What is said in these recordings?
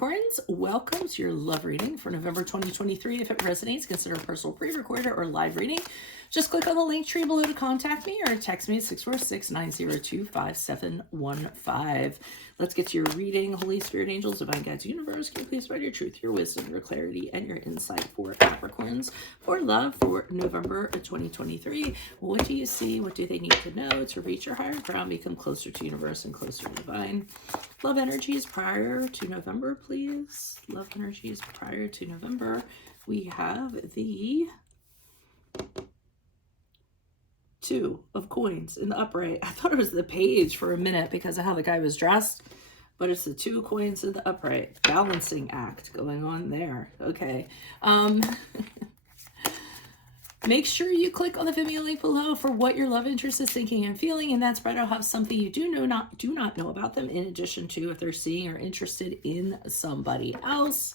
Capricorns, welcome to your love reading for November 2023. If it resonates, consider a personal pre-recorded or live reading. Just click on the link tree below to contact me or text me at 646-902-5715. Let's get to your reading. Holy Spirit, angels, divine guides, universe, can you please spread your truth, your wisdom, your clarity, and your insight for Capricorns for love for November 2023. What do you see? What do they need to know to reach your higher ground, become closer to universe and closer to divine? Love energies prior to November, please. Love energies prior to November. We have the Two of Coins in the upright. I thought it was the page for a minute because of how the guy was dressed, but it's the Two of Coins in the upright. Balancing act going on there. Okay. Make sure you click on the Vimeo link below for what your love interest is thinking and feeling, and that spread will have something you do not know about them, in addition to if they're seeing or interested in somebody else.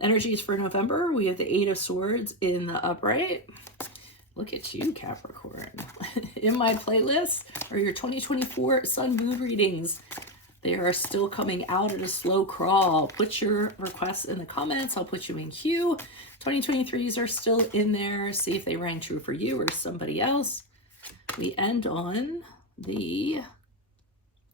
Energies for November, we have the Eight of Swords in the upright. Look at you, Capricorn. In my playlist are your 2024 Sun Moon readings. They are still coming out at a slow crawl. Put your requests in the comments. I'll put you in queue. 2023s are still in there. See if they rang true for you or somebody else. We end on the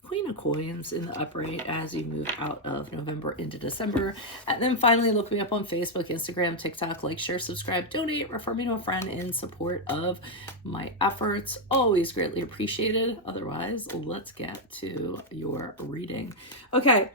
Queen of Coins in the upright as you move out of November into December. And then finally, look me up on Facebook, Instagram, TikTok. Like, share, subscribe, donate, refer me to a friend in support of my efforts. Always greatly appreciated. Otherwise, let's get to your reading. Okay.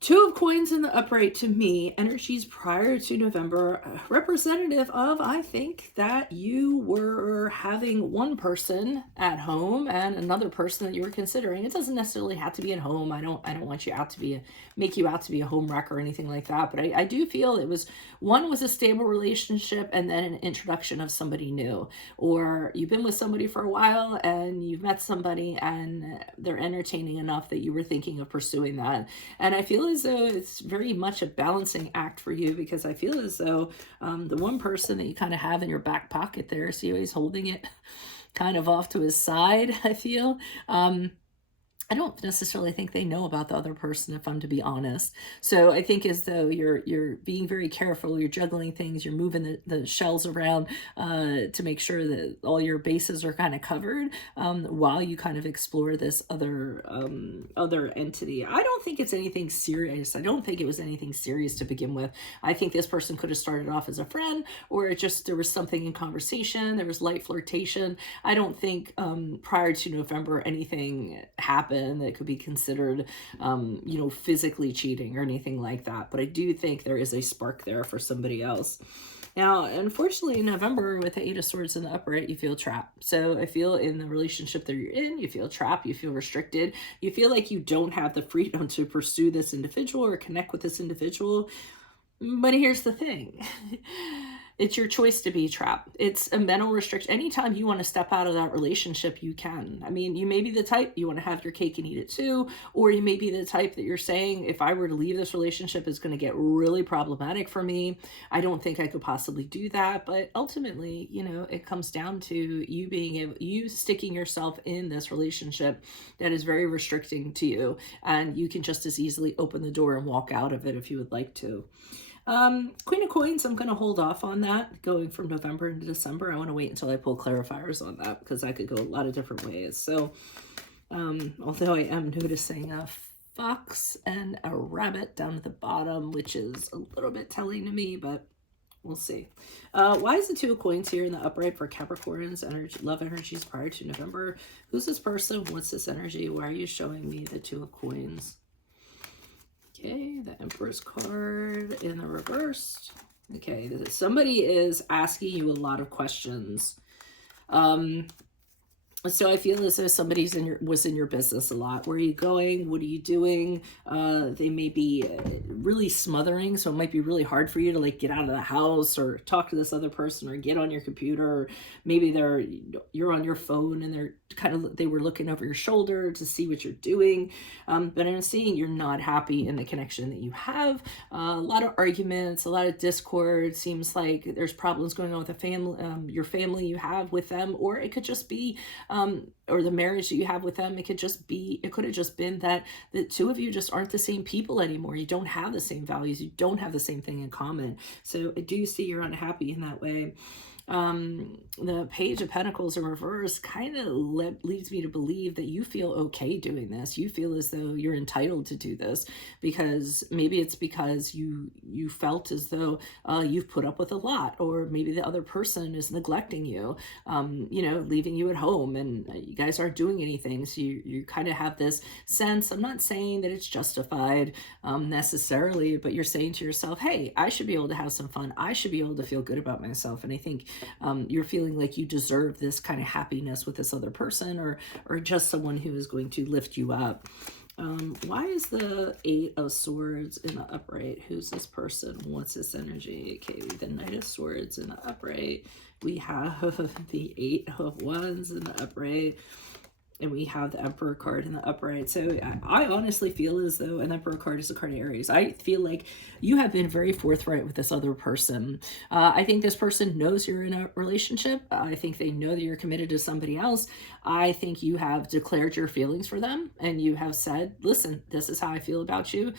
Two of Coins in the upright, to me, energies prior to November, representative of, I think, that you were having one person at home and another person that you were considering. It doesn't necessarily have to be at home. I don't want you out to be make you out to be a home wreck or anything like that. But I do feel it was, one was a stable relationship and then an introduction of somebody new. Or you've been with somebody for a while and you've met somebody and they're entertaining enough that you were thinking of pursuing that. And I feel as though it's very much a balancing act for you, because I feel as though the one person that you kind of have in your back pocket there, so you're always holding it kind of off to his side, I feel. I don't necessarily think they know about the other person, if I'm to be honest. So I think as though you're being very careful, you're juggling things, you're moving the shells around to make sure that all your bases are kind of covered while you kind of explore this other entity. I don't think it's anything serious. I don't think it was anything serious to begin with. I think this person could have started off as a friend, or it just, there was something in conversation, there was light flirtation. I don't think prior to November anything happened that could be considered, physically cheating or anything like that. But I do think there is a spark there for somebody else. Now, unfortunately, in November, with the Eight of Swords in the upright, you feel trapped. So I feel in the relationship that you're in, you feel trapped, you feel restricted, you feel like you don't have the freedom to pursue this individual or connect with this individual. But here's the thing. It's your choice to be trapped. It's a mental restriction. Anytime you want to step out of that relationship, you can. I mean, you may be the type you want to have your cake and eat it too, or you may be the type that you're saying, if I were to leave this relationship, it's going to get really problematic for me. I don't think I could possibly do that. But ultimately, it comes down to you sticking yourself in this relationship that is very restricting to you, and you can just as easily open the door and walk out of it if you would like to. Queen of Coins, I'm going to hold off on that going from November into December. I want to wait until I pull clarifiers on that, because I could go a lot of different ways. So, although I am noticing a fox and a rabbit down at the bottom, which is a little bit telling to me, but we'll see. Why is the Two of Coins here in the upright for Capricorn's love energies prior to November? Who's this person? What's this energy? Why are you showing me the Two of Coins? Okay, the Emperor's card in the reversed. Okay, somebody is asking you a lot of questions. So I feel as though somebody's was in your business a lot. Where are you going? What are you doing? They may be really smothering, so it might be really hard for you to get out of the house or talk to this other person or get on your computer. Or maybe you're on your phone and they were looking over your shoulder to see what you're doing. But I'm seeing you're not happy in the connection that you have. A lot of arguments, a lot of discord. Seems like there's problems going on with the family, your family you have with them, or it could just be or the marriage that you have with them. It could have just been that the two of you just aren't the same people anymore. You don't have the same values. You don't have the same thing in common. So I do see you're unhappy in that way. The Page of Pentacles in reverse kind of leads me to believe that you feel okay doing this. You feel as though you're entitled to do this, because maybe it's because you felt as though you've put up with a lot, or maybe the other person is neglecting you, leaving you at home, and you guys aren't doing anything. So you kind of have this sense. I'm not saying that it's justified necessarily, but you're saying to yourself, hey, I should be able to have some fun. I should be able to feel good about myself. And I think you're feeling like you deserve this kind of happiness with this other person, or just someone who is going to lift you up. Why is the Eight of Swords in the upright? Who's this person? What's this energy? Okay, the Knight of Swords in the upright. We have the Eight of Wands in the upright. And we have the Emperor card in the upright. So I honestly feel as though an Emperor card is a card of Aries. I feel like you have been very forthright with this other person. I think this person knows you're in a relationship. I think they know that you're committed to somebody else. I think you have declared your feelings for them, and you have said, listen, this is how I feel about you.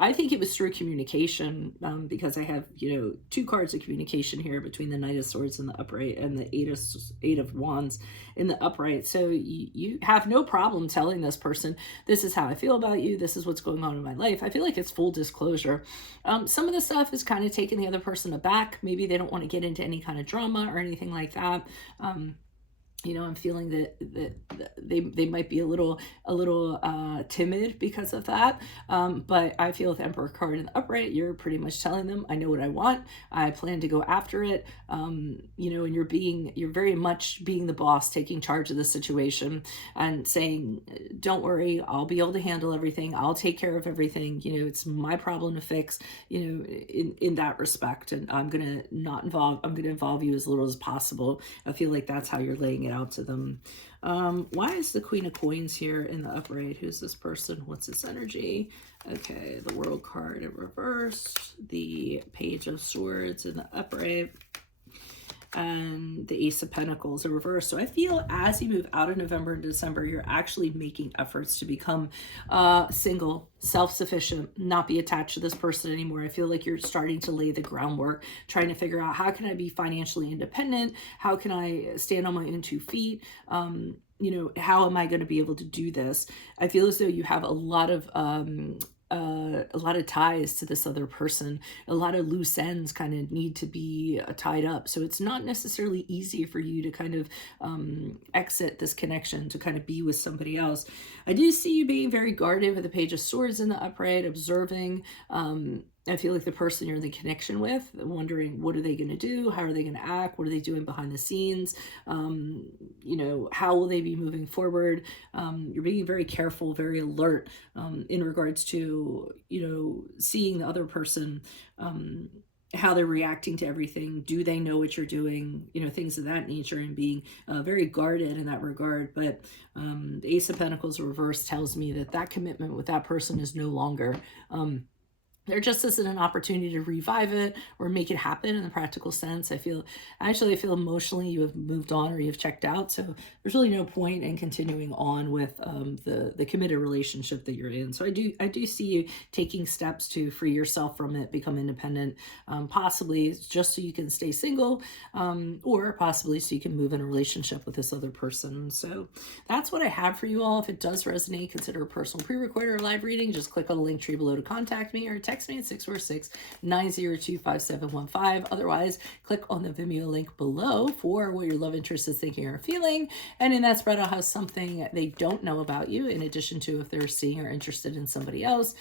I think it was through communication, because I have, two cards of communication here between the Knight of Swords in the upright and the Eight of Wands in the upright. So you have no problem telling this person, this is how I feel about you. This is what's going on in my life. I feel like it's full disclosure. Some of the stuff is kind of taking the other person aback. Maybe they don't want to get into any kind of drama or anything like that. I'm feeling that they might be a little timid because of that. But I feel with Emperor card in the upright, you're pretty much telling them, I know what I want. I plan to go after it. And you're very much being the boss, taking charge of the situation and saying, don't worry, I'll be able to handle everything. I'll take care of everything. It's my problem to fix, in that respect. And I'm going to involve you as little as possible. I feel like that's how you're laying it out to them. Why is the Queen of Coins here in the upright? Who's this person? What's this energy? Okay, the World card in reverse, the Page of Swords in the upright, and the Ace of Pentacles in reverse. So I feel as you move out of November and December, you're actually making efforts to become single, self-sufficient, not be attached to this person anymore. I feel like you're starting to lay the groundwork, trying to figure out, how can I be financially independent? How can I stand on my own 2 feet? How am I going to be able to do this? I feel as though you have a lot of ties to this other person. A lot of loose ends kind of need to be tied up. So it's not necessarily easy for you to kind of exit this connection, to kind of be with somebody else. I do see you being very guarded with the Page of Swords in the upright, observing. I feel like the person you're in the connection with, wondering, what are they going to do? How are they going to act? What are they doing behind the scenes? How will they be moving forward? You're being very careful, very alert in regards to, seeing the other person, how they're reacting to everything. Do they know what you're doing? Things of that nature, and being very guarded in that regard. But the Ace of Pentacles reverse tells me that commitment with that person is no longer. There just isn't an opportunity to revive it or make it happen in the practical sense. I feel emotionally you have moved on, or you've checked out. So there's really no point in continuing on with the committed relationship that you're in. So I do see you taking steps to free yourself from it, become independent, possibly just so you can stay single, or possibly so you can move in a relationship with this other person. So that's what I have for you all. If it does resonate, consider a personal pre-recorded or live reading. Just click on the link tree below to contact me, or text me at 646-902-5715. Otherwise, click on the Vimeo link below for what your love interest is thinking or feeling. And in that spread, I'll have something they don't know about you, in addition to if they're seeing or interested in somebody else,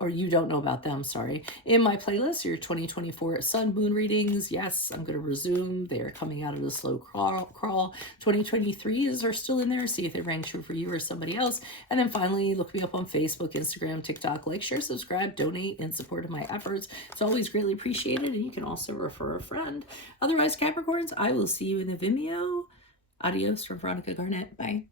or you don't know about them, sorry. In my playlist, your 2024 Sun Moon readings. Yes, I'm going to resume. They are coming out of the slow crawl. 2023s are still in there. See if they rang true for you or somebody else. And then finally, look me up on Facebook, Instagram, TikTok. Like, share, subscribe, donate in support of my efforts. It's always greatly appreciated, and you can also refer a friend. Otherwise, Capricorns, I will see you in the Vimeo. Adios from Veronica Garnett. Bye.